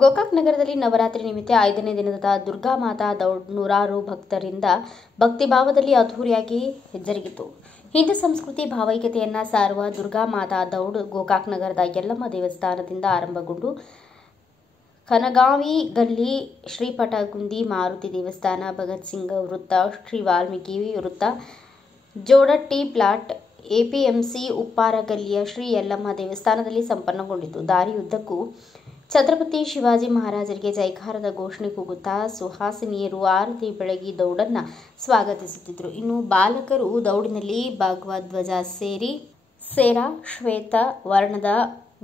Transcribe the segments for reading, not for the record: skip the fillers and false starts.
ಗೋಕಾಕ್ ನಗರದಲ್ಲಿ ನವರಾತ್ರಿ ನಿಮಿತ್ತ 5ನೇ ದಿನದ ದುರ್ಗಾ ಮಾತಾ ದೌಡ್ ನೂರಾರು ಭಕ್ತರಿಂದ ಭಕ್ತಿಭಾವದಲ್ಲಿ ಅದ್ಧೂರಿಯಾಗಿ ಜರುಗಿತು. ಹಿಂದೂ ಸಂಸ್ಕೃತಿ ಭಾವೈಕ್ಯತೆಯನ್ನ ಸಾರುವ ದುರ್ಗಾ ಮಾತಾ ದೌಡ್ ಗೋಕಾಕ್ ನಗರದ ಯಲ್ಲಮ್ಮ ದೇವಸ್ಥಾನದಿಂದ ಆರಂಭಗೊಂಡು ಕನಗಾವಿ ಗಲ್ಲಿ, ಶ್ರೀಪಟಗುಂದಿ ಮಾರುತಿ ದೇವಸ್ಥಾನ, ಭಗತ್ ಸಿಂಗ್ ವೃತ್ತ, ಶ್ರೀ ವಾಲ್ಮೀಕಿ ವೃತ್ತ, ಜೋಡಟ್ಟಿ ಪ್ಲಾಟ್, ಎಪಿಎಂಸಿ ಉಪ್ಪಾರಗಲ್ಲಿಯ ಶ್ರೀ ಯಲ್ಲಮ್ಮ ದೇವಸ್ಥಾನದಲ್ಲಿ ಸಂಪನ್ನಗೊಂಡಿತು. ದಾರಿಯುದ್ದಕ್ಕೂ ಛತ್ರಪತಿ ಶಿವಾಜಿ ಮಹಾರಾಜರಿಗೆ ಜೈಕಾರದ ಘೋಷಣೆ ಕೂಗುತ್ತಾ ಸುಹಾಸಿನಿಯರು ಆರತಿ ಬೆಳಗಿ ದೌಡನ್ನ ಸ್ವಾಗತಿಸುತ್ತಿದ್ದರು. ಇನ್ನು ಬಾಲಕರು ದೌಡಿನಲ್ಲಿ ಭಗವಧ್ವಜ ಸೇರ ಶ್ವೇತ ವರ್ಣದ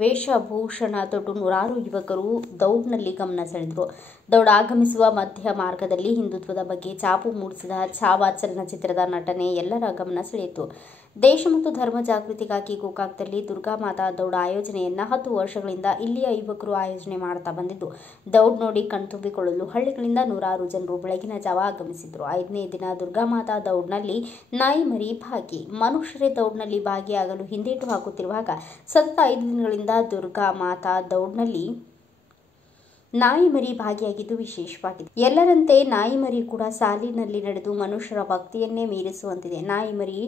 ವೇಷಭೂಷಣ ತೊಟ್ಟು ನೂರಾರು ಯುವಕರು ದೌಡ್ನಲ್ಲಿ ಗಮನ ಸೆಳೆದರು. ದೌಡ್ ಆಗಮಿಸುವ ಮಧ್ಯ ಮಾರ್ಗದಲ್ಲಿ ಹಿಂದುತ್ವದ ಬಗ್ಗೆ ಛಾಪು ಮೂಡಿಸಿದ ಛಾವಾ ಚಲನಚಿತ್ರದ ನಟನೆ ಎಲ್ಲರ ಗಮನ ಸೆಳೆಯಿತು. ದೇಶ ಮತ್ತು ಧರ್ಮ ಜಾಗೃತಿಗಾಗಿ ಗೋಕಾಕ್ದಲ್ಲಿ ದುರ್ಗಾ ಮಾತಾ ದೌಡ್ ಆಯೋಜನೆಯನ್ನ 10 ವರ್ಷಗಳಿಂದ ಇಲ್ಲಿಯ ಯುವಕರು ಆಯೋಜನೆ ಮಾಡುತ್ತಾ ಬಂದಿದ್ದು, ದೌಡ್ ನೋಡಿ ಕಣ್ತುಂಬಿಕೊಳ್ಳಲು ಹಳ್ಳಿಗಳಿಂದ ನೂರಾರು ಜನರು ಬೆಳಗಿನ ಜಾವ ಆಗಮಿಸಿದ್ರು. 5ನೇ ದಿನ ದುರ್ಗಾ ಮಾತಾ ದೌಡ್ನಲ್ಲಿ ನಾಯಿ ಮರಿ ಭಾಗಿ. ಮನುಷ್ಯರೇ ದೌಡ್ನಲ್ಲಿ ಭಾಗಿಯಾಗಲು ಹಿಂದೇಟು ಹಾಕುತ್ತಿರುವಾಗ ಸತತ 5 ದಿನಗಳಿಂದ ದುರ್ಗಾ ಮಾತಾ ದೌಡ್ನಲ್ಲಿ ನಾಯಿ ಮರಿ ಭಾಗಿಯಾಗಿದ್ದು ವಿಶೇಷವಾಗಿದೆ. ಎಲ್ಲರಂತೆ ನಾಯಿ ಮರಿ ಕೂಡ ಸಾಲಿನಲ್ಲಿ ನಡೆದು ಮನುಷ್ಯರ ಭಕ್ತಿಯನ್ನೇ ಮೀರಿಸುವಂತಿದೆ. ನಾಯಿ ಮರಿ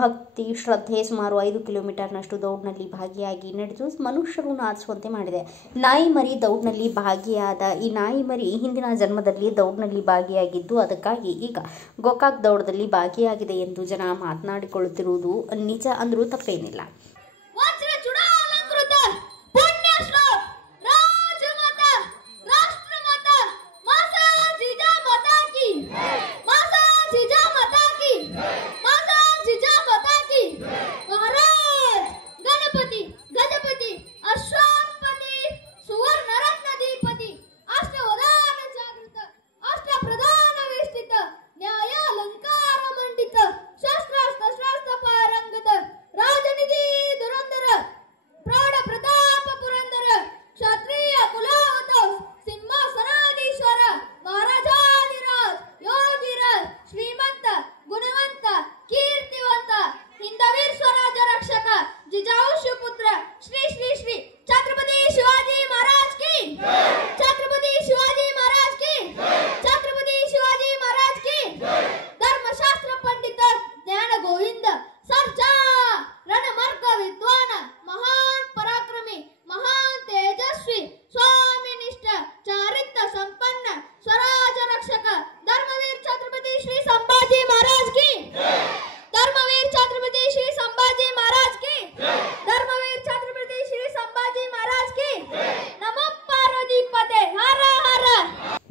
ಭಕ್ತಿ ಶ್ರದ್ಧೆ ಸುಮಾರು 5 ಕಿಲೋಮೀಟರ್ನಷ್ಟು ದೌಡ್ನಲ್ಲಿ ಭಾಗಿಯಾಗಿ ನಡೆದು ಮನುಷ್ಯರು ನಾಚಿಸುವಂತೆ ಮಾಡಿದೆ. ನಾಯಿ ಮರಿ ದೌಡ್ನಲ್ಲಿ ಭಾಗಿಯಾದ ಈ ನಾಯಿ ಮರಿ ಹಿಂದಿನ ಜನ್ಮದಲ್ಲಿ ದೌಡ್ನಲ್ಲಿ ಭಾಗಿಯಾಗಿದ್ದು, ಅದಕ್ಕಾಗಿ ಈಗ ಗೋಕಾಕ್ ದೌಡದಲ್ಲಿ ಭಾಗಿಯಾಗಿದೆ ಎಂದು ಜನ ಮಾತನಾಡಿಕೊಳ್ಳುತ್ತಿರುವುದು ನಿಜ ಅಂದ್ರೂ ತಪ್ಪೇನಿಲ್ಲ.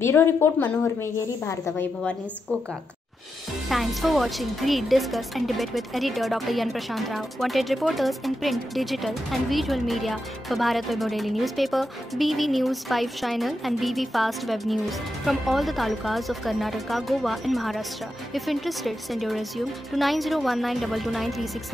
Bureau report Manohar Megheri, Bharat Vaibhav news, Gokak. Thanks for watching. Read, discuss and debate with editor Dr. Yan Prashant Rao. Wanted reporters in print, digital and visual media for Bharat Vaibhav Daily Newspaper, BV News 5 Channel and BV Fast Web News from all the talukas of Karnataka, Goa and Maharashtra. If interested, send your resume to 9019229369.